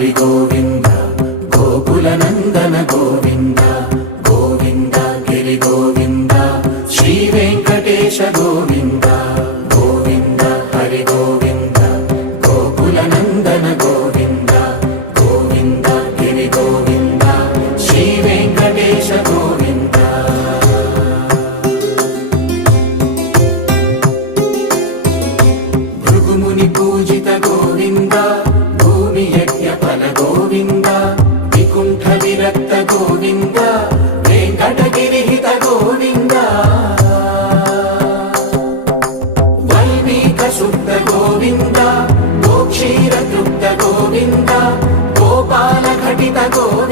హరి గోవింద గోకుల నందన గోవింద గోవింద గిరి గోవింద శ్రీ వెంకటేశ గోవింద గోవింద హరి గోవింద గోకుల నందన గోవింద గోవింద గిరి గోవింద శ్రీ వెంకటేశ గోవింద భృగుముని పూజిత గోవింద భూమి యజ్ఞ ఫల గోవింద వికుంఠ విరక్త గోవింద వెంకటగిరిహిత గోవింద వైదిక శుద్ధ గోవింద గోక్షీర తృప్త గోవింద గోపాల ఘటిత గోవింద